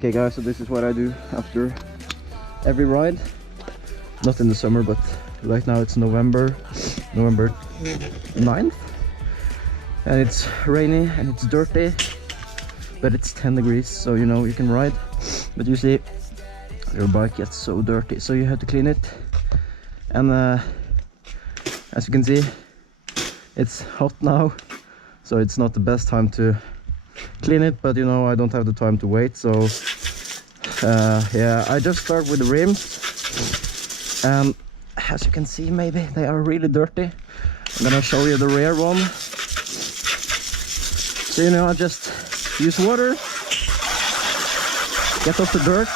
Okay guys, so this is what I do after every ride. Not in the summer, but right now it's November 9th. And it's rainy and it's dirty, but it's 10 degrees, so you know you can ride. But usually your bike gets so dirty, so you have to clean it. And as you can see, it's hot now, so it's not the best time to clean it, but you know, I don't have the time to wait. So yeah, I just start with the rims, and as you can see, maybe they are really dirty. I'm gonna show you the rear one. So you know, I just use water, get off the dirt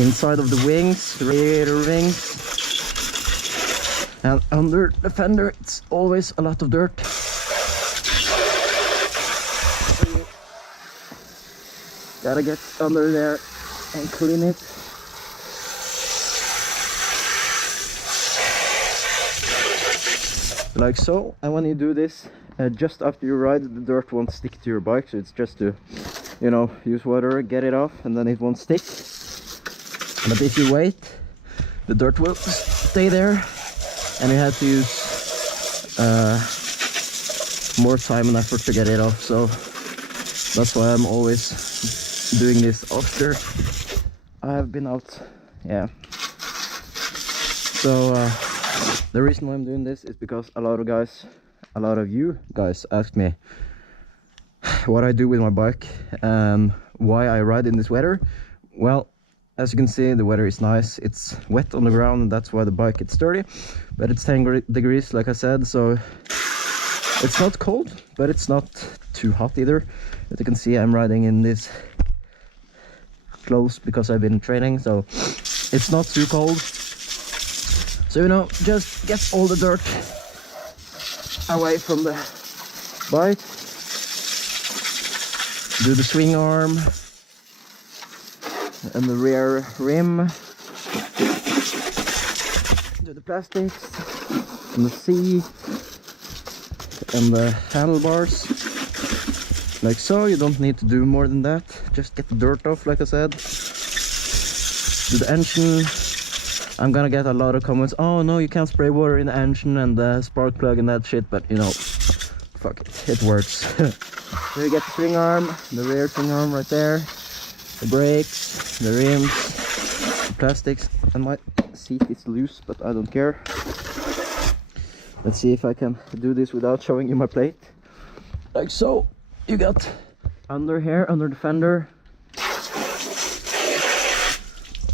inside of the wings, rear wings, and under the fender it's always a lot of dirt. So you gotta get under there and clean it. Like so. And when you do this, just after you ride, the dirt won't stick to your bike, so it's just to, you know, use water, get it off, and then it won't stick. But if you wait, the dirt will stay there, and you have to use more time and effort to get it off. So that's why I'm always doing this after I have been out. Yeah. So the reason why I'm doing this is because a lot of you guys asked me what I do with my bike and why I ride in this weather. Well, as you can see, the weather is nice. It's wet on the ground, and that's why the bike gets dirty. But it's 10 degrees, like I said, so it's not cold, but it's not too hot either. As you can see, I'm riding in this clothes because I've been training, so it's not too cold. So you know, just get all the dirt away from the bike. Do the swing arm and the rear rim. Do the plastics and the seat and the handlebars. Like so. You don't need to do more than that. Just get the dirt off, like I said. Do the engine. I'm gonna get a lot of comments. Oh no, you can't spray water in the engine and the spark plug and that shit, but you know, fuck it, it works. So you get the swing arm, the rear swing arm right there, the brakes, the rims, the plastics, and my seat is loose, but I don't care. Let's see if I can do this without showing you my plate. Like so. You got under here, under the fender.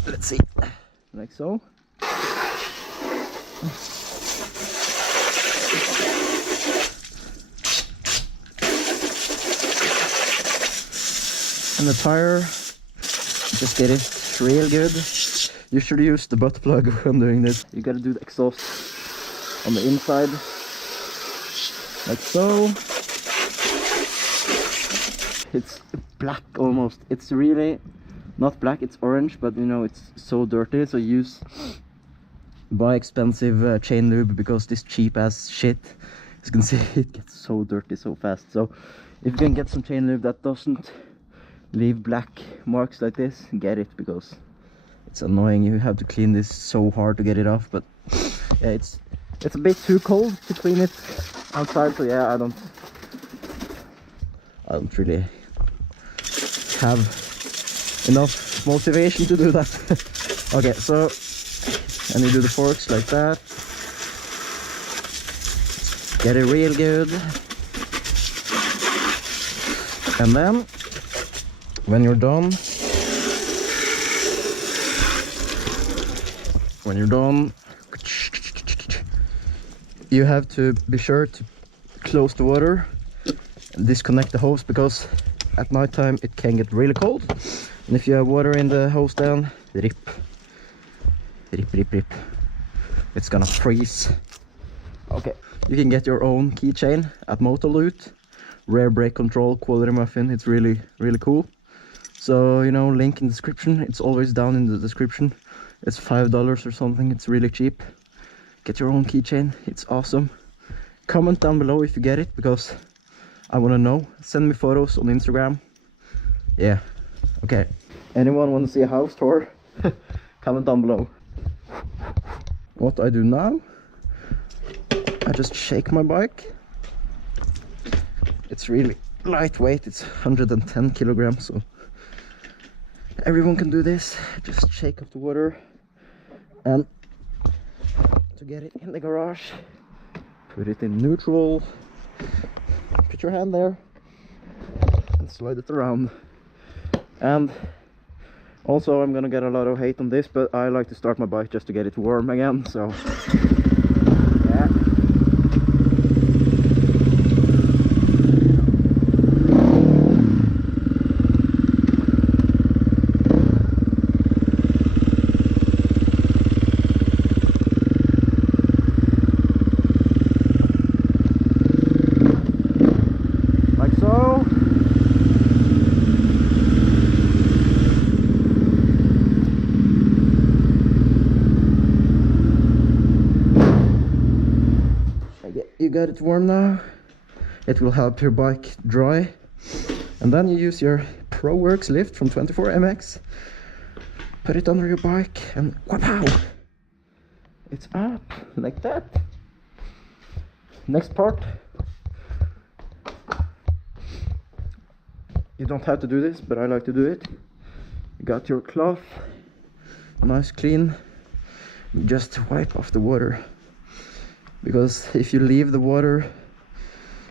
Let's see. Like so. And the tire, just get it real good. You should use the butt plug when doing this. You gotta do the exhaust on the inside, like so. It's black almost. It's really not black, it's orange, but you know, it's so dirty. So use buy expensive chain lube, because this cheap ass shit, as you can see, it gets so dirty so fast. So if you can get some chain lube that doesn't leave black marks like this, get it, because it's annoying. You have to clean this so hard to get it off. But yeah, it's a bit too cold to clean it outside, so yeah, I don't really have enough motivation to do that. Okay, so, and you do the forks like that, get it real good, and then when you're done, you have to be sure to close the water and disconnect the hose, because at night time it can get really cold, and if you have water in the hose, then rip, it's gonna freeze. Okay, you can get your own keychain at Moto Loot. Rear brake control, QualityMuffin. It's really cool. So you know, link in the description. It's always down in the description. It's $5 or something. It's really cheap. Get your own keychain. It's awesome. Comment down below if you get it, because I want to know. Send me photos on Instagram. Yeah, okay. Anyone want to see a house tour? Comment down below. What I do now, I just shake my bike. It's really lightweight, it's 110 kilograms, so everyone can do this. Just shake off the water, and to get it in the garage, put it in neutral, put your hand there and slide it around. And also, I'm gonna get a lot of hate on this, but I like to start my bike just to get it warm again, so yeah. Like so. You got it warm now. It will help your bike dry, and then you use your ProWorks lift from 24MX, put it under your bike, and wow, it's up like that. Next part, you don't have to do this, but I like to do it. You got your cloth, nice clean, just wipe off the water. Because if you leave the water,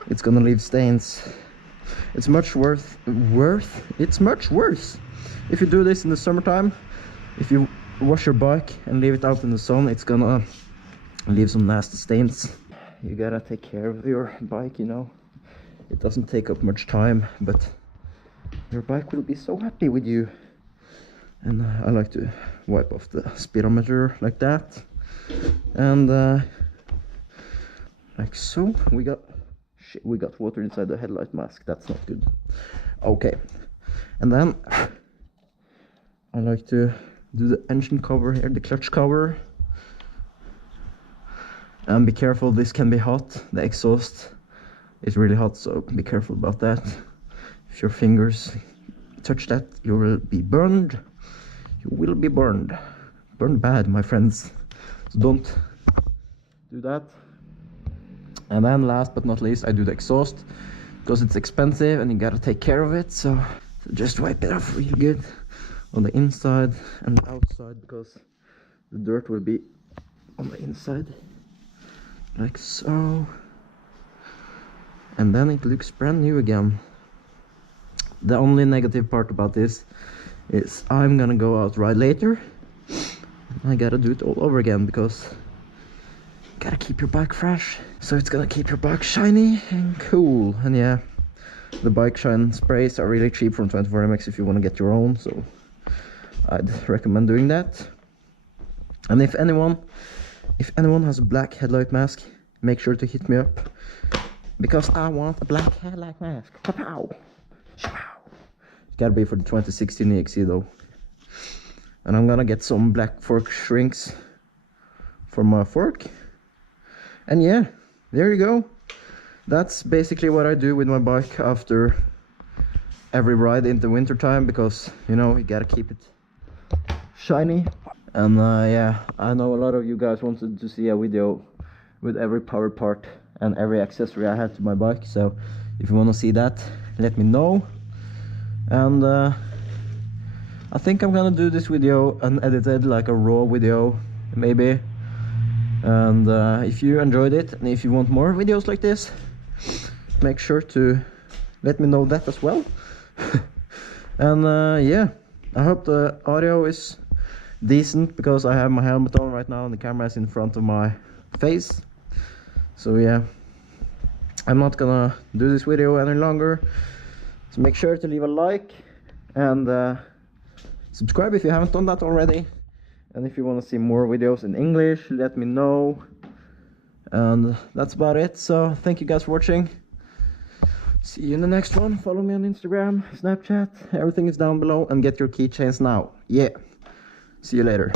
it's gonna leave stains. It's much worse if you do this in the summertime. If you wash your bike and leave it out in the sun, it's gonna leave some nasty stains. You gotta take care of your bike, you know. It doesn't take up much time, but your bike will be so happy with you. And I like to wipe off the speedometer like that, and like so. We got water inside the headlight mask. That's not good. Okay, and then I like to do the engine cover here, the clutch cover. And be careful, this can be hot. The exhaust is really hot, so be careful about that. If your fingers touch that, you will be burned. You will be burned. Burned bad, my friends. So don't do that. And then last but not least, I do the exhaust, because it's expensive and you gotta take care of it. So just wipe it off really good on the inside and the outside, because the dirt will be on the inside, like so. And then it looks brand new again. The only negative part about this is I'm gonna go out ride later. I gotta do it all over again, because gotta keep your bike fresh, so it's gonna keep your bike shiny and cool. And yeah, the bike shine sprays are really cheap from 24MX if you want to get your own, so I'd recommend doing that. And if anyone has a black headlight mask, make sure to hit me up, because I want a black headlight mask. Pow! Gotta be for the 2016 EXE though. And I'm gonna get some black fork shrinks for my fork. And yeah, there you go. That's basically what I do with my bike after every ride in the winter time, because you know, you gotta keep it shiny. And yeah, I know a lot of you guys wanted to see a video with every power part and every accessory I had to my bike, so if you want to see that, let me know. And I think I'm gonna do this video unedited, like a raw video maybe. And if you enjoyed it, and if you want more videos like this, make sure to let me know that as well. And yeah, I hope the audio is decent, because I have my helmet on right now and the camera is in front of my face. So yeah, I'm not gonna do this video any longer, so make sure to leave a like and subscribe if you haven't done that already. And if you want to see more videos in English, let me know. And that's about it. So thank you guys for watching. See you in the next one. Follow me on Instagram, Snapchat, everything is down below, and get your keychains now. Yeah, see you later.